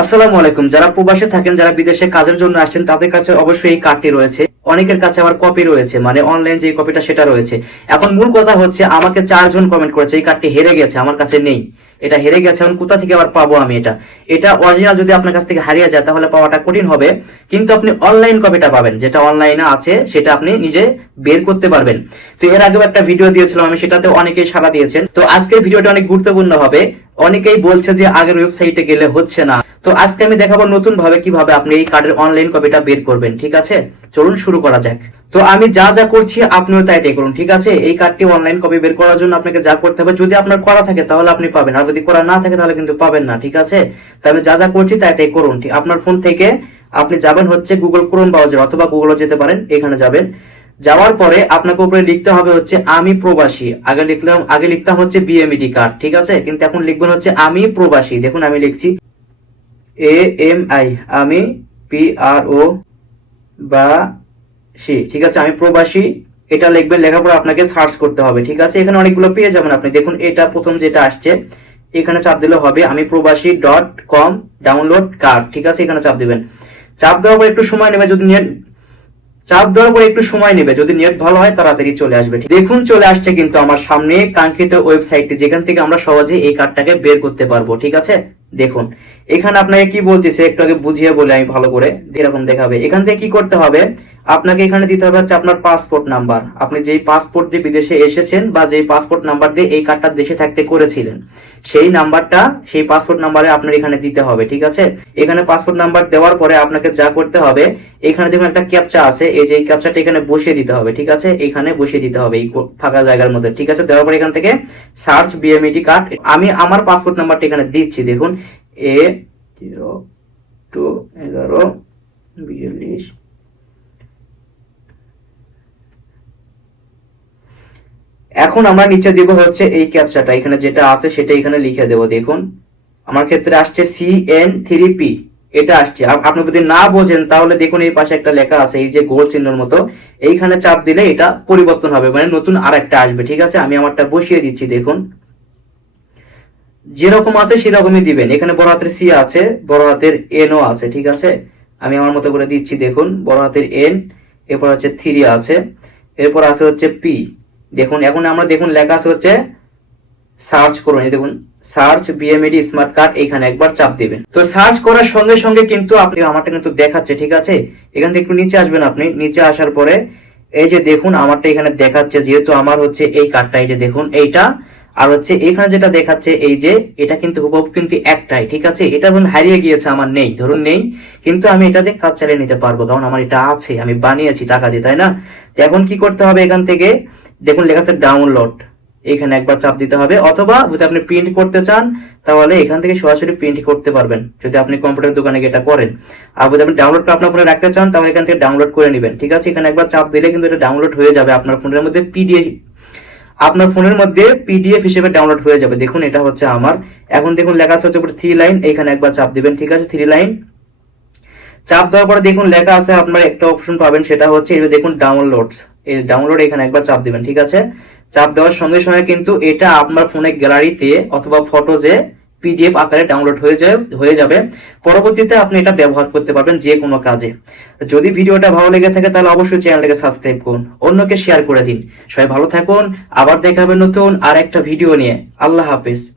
আসসালামু আলাইকুম। যারা প্রবাসে থাকেন, যারা বিদেশে কাজের জন্য আসছেন, তাদের কাছে অবশ্যই এই কার্ডটি রয়েছে। অনেকের কাছে আবার কপি রয়েছে, মানে অনলাইন যে কপিটা সেটা রয়েছে। এখন মূল কথা হচ্ছে, আমাকে 4 জন কমেন্ট করেছে এই কার্ডটি হেরে গেছে, আমার কাছে নেই, এটা হেরে গেছে। এখন কোথা থেকে আবার পাবো আমি এটা? এটা অরিজিনাল যদি আপনার কাছ থেকে হারিয়ে যায় তাহলে পাওয়াটা কঠিন হবে, কিন্তু আপনি অনলাইন কপিটা পাবেন, যেটা অনলাইনে আছে সেটা আপনি নিজে বের করতে পারবেন। তো এর আগেও একটা ভিডিও দিয়েছিলাম আমি, সেটাতে অনেকেই সাড়া দিয়েছেন। তো আজকের ভিডিওটা অনেক গুরুত্বপূর্ণ হবে। অনেকেই বলছে যে আগের ওয়েবসাইটে গেলে হচ্ছে না। তো আজকে আমি দেখাবো নতুন ভাবে কিভাবে আপনি এই কার্ডের অনলাইন কপিটা বের করবেন। ঠিক আছে, চলুন শুরু করা যাক। তো আমি যা যা করছি আপনিও তাই তাই করুন। ঠিক আছে, এই কার্ডটি অনলাইন কপি বের করার জন্য আপনাকে যা করতে হবে, যদি আপনার করা থাকে তাহলে আপনি পাবেন, আর যদি করা না থাকে তাহলে কিন্তু পাবেন না। ঠিক আছে, তো আমি যা যা করছি তাই তাই করুন। আপনার ফোন থেকে আপনি যাবেন হচ্ছে গুগল ক্রোম ব্রাউজার, অথবা গুগলও যেতে পারেন, এখানে যাবেন। যাওয়ার পরে আপনাকে উপরে লিখতে হবে হচ্ছে আমি প্রবাসী। আগে লিখতাম হচ্ছে বিএমইডি কার্ড, ঠিক আছে, কিন্তু এখন লিখবেন হচ্ছে আমি প্রবাসী। দেখুন আমি লিখছি AMI, আমি PRO বা সি। ঠিক আছে, আমি প্রবাসী, এটা লিখবেন। লেখার পর আপনাকে সার্চ করতে হবে। ঠিক আছে, এখানে অনেকগুলো পেয়ে যাবেন আপনি। দেখুন এটা প্রথম যেটা আসছে, এখানে চাপ দিলে হবে আমি প্রবাসী.com ডাউনলোড কার্ড। ঠিক আছে, এখানে চাপ দিবেন। চাপ দেওয়ার পর একটু সময় নেবে, যদি নেট ভালো হয় তাড়াতাড়ি চলে আসবে। দেখুন চলে আসছে কিন্তু আমার সামনে কাঙ্ক্ষিত ওয়েবসাইটটি, যেখান থেকে আমরা সহজে এই কার্ডটাকে বের করতে পারবো। ঠিক আছে, দেখুন এখানে আপনাকে কি বলতেছে একটু আগে বুঝিয়ে বলে আমি ভালো করে। এরকম দেখাবে। এখান থেকে কি করতে হবে, আপনাকে এখানে দিতে হবে হচ্ছে আপনার পাসপোর্ট নাম্বার। আপনি যেই পাসপোর্ট দিয়ে বিদেশে এসেছেন, বা যেই পাসপোর্ট নাম্বার দিয়ে এই কার্ডটা দেশে থাকতে করেছিলেন, সেই নাম্বারটা, সেই পাসপোর্ট নাম্বারে আপনার এখানে দিতে হবে। ঠিক আছে, এখানে পাসপোর্ট নাম্বার দেওয়ার পরে আপনাকে যা করতে হবে, এখানে দেখুন একটা ক্যাপচা আছে, এই যে ক্যাপচাটা এখানে বসিয়ে দিতে হবে। ঠিক আছে, এখানে বসিয়ে দিতে হবে এই ফাঁকা জায়গার মধ্যে। ঠিক আছে, দেওয়ার পরে এখান থেকে সার্চ বিএমইডি কার্ড, আমি আমার পাসপোর্ট নাম্বারটা এখানে দিচ্ছি। দেখুন A021142। এখন আমরা নিচে দিব হচ্ছে এই ক্যাপচাটা, এখানে যেটা আছে সেটা এখানে লিখে দেব। দেখুন আমার ক্ষেত্রে আসছে CN3P, এটা আসছে। আপনি যদি না বোঝেন তাহলে দেখুন এই পাশে একটা লেখা আছে, এই যে গোল চিহ্নের মতো, এইখানে চাপ দিলে এটা পরিবর্তন হবে, মানে নতুন আর একটা আসবে। ঠিক আছে, আমি আমারটা বসিয়ে দিচ্ছি। দেখুন যেরকম আছে সেরকমই দিবেন। এখানে বড় হাতের সি আছে, বড় হাতের এন ও আছে। ঠিক আছে, আমি আমার মতো করে দিচ্ছি। দেখুন বড় হাতের এন, এরপর হচ্ছে 3 আছে, এরপর আছে হচ্ছে পি। দেখুন এখন আমরা দেখুন লেখা আছে হচ্ছে সার্চ করুন। দেখুন সার্চ বিএমইডি স্মার্ট কার্ড, এখানে একবার চাপ দিবেন। তো সার্চ করার সঙ্গে সঙ্গে কিন্তু আপনি আমারটা কিন্তু দেখাচ্ছে। ঠিক আছে, এখান থেকে একটু নিচে আসবেন। আপনি নিচে আসার পরে এই যে দেখুন আমারটা এখানে দেখাচ্ছে, যেহেতু আমার হচ্ছে এই কার্ডটা, এই যে দেখুন এইটা, আর হচ্ছে এখানে যেটা দেখাচ্ছে এই যে এটা কিন্তু হুবহু কিন্তু একটাই। ঠিক আছে, এটা ধরুন হারিয়ে গিয়েছে, আমার নেই, ধরুন নেই, কিন্তু আমি এটা দিয়ে কাজ চালিয়ে নিতে পারবো, কারণ আমার এটা আছে, আমি বানিয়েছি টাকা দিয়ে, তাই না? তো এখন কি করতে হবে, এখান থেকে দেখুন লেখা আছে ডাউনলোড, এখানে একবার চাপ দিতে হবে। অথবা যদি আপনি প্রিন্ট করতে চান তাহলে এখান থেকে সরাসরি প্রিন্ট করতে পারবেন, যদি আপনি কম্পিউটার দোকানে গিয়ে এটা করেন। আর যদি আপনি ডাউনলোড করে আপনার ফোনে রাখতে চান তাহলে এখান থেকে ডাউনলোড করে নেবেন। ঠিক আছে, এখানে একবার চাপ দিলে কিন্তু এটা ডাউনলোড হয়ে যাবে আপনার ফোনের মধ্যে, পিডিএফ হিসেবে ডাউনলোড হয়ে যাবে। দেখুন এটা হচ্ছে আমার। এখন দেখুন লেখা আছে হচ্ছে 3 লাইন, এখানে একবার চাপ দিবেন। ঠিক আছে, 3 লাইন চাপ দেওয়ার পরে দেখুন লেখা আছে, আপনার একটা অপশন পাবেন, সেটা হচ্ছে এই দেখুন ডাউনলোডস, এই ডাউনলোড, এখানে একবার চাপ দিবেন। ঠিক আছে, চাপ দেওয়ার সঙ্গে সঙ্গে কিন্তু এটা আপনার ফোনে গ্যালারিতে অথবা ফটোজে পিডিএফ আকারে ডাউনলোড হয়ে যাবে। পরবর্তীতে আপনি এটা ব্যবহার করতে পারবেন যে কোনো কাজে। যদি ভিডিওটা ভালো লেগে থাকে তাহলে অবশ্যই চ্যানেলটাকে সাবস্ক্রাইব করুন, অন্যকে শেয়ার করে দিন। সবাই ভালো থাকুন, আবার দেখা হবে নতুন আর একটা ভিডিও নিয়ে। আল্লাহ হাফেজ।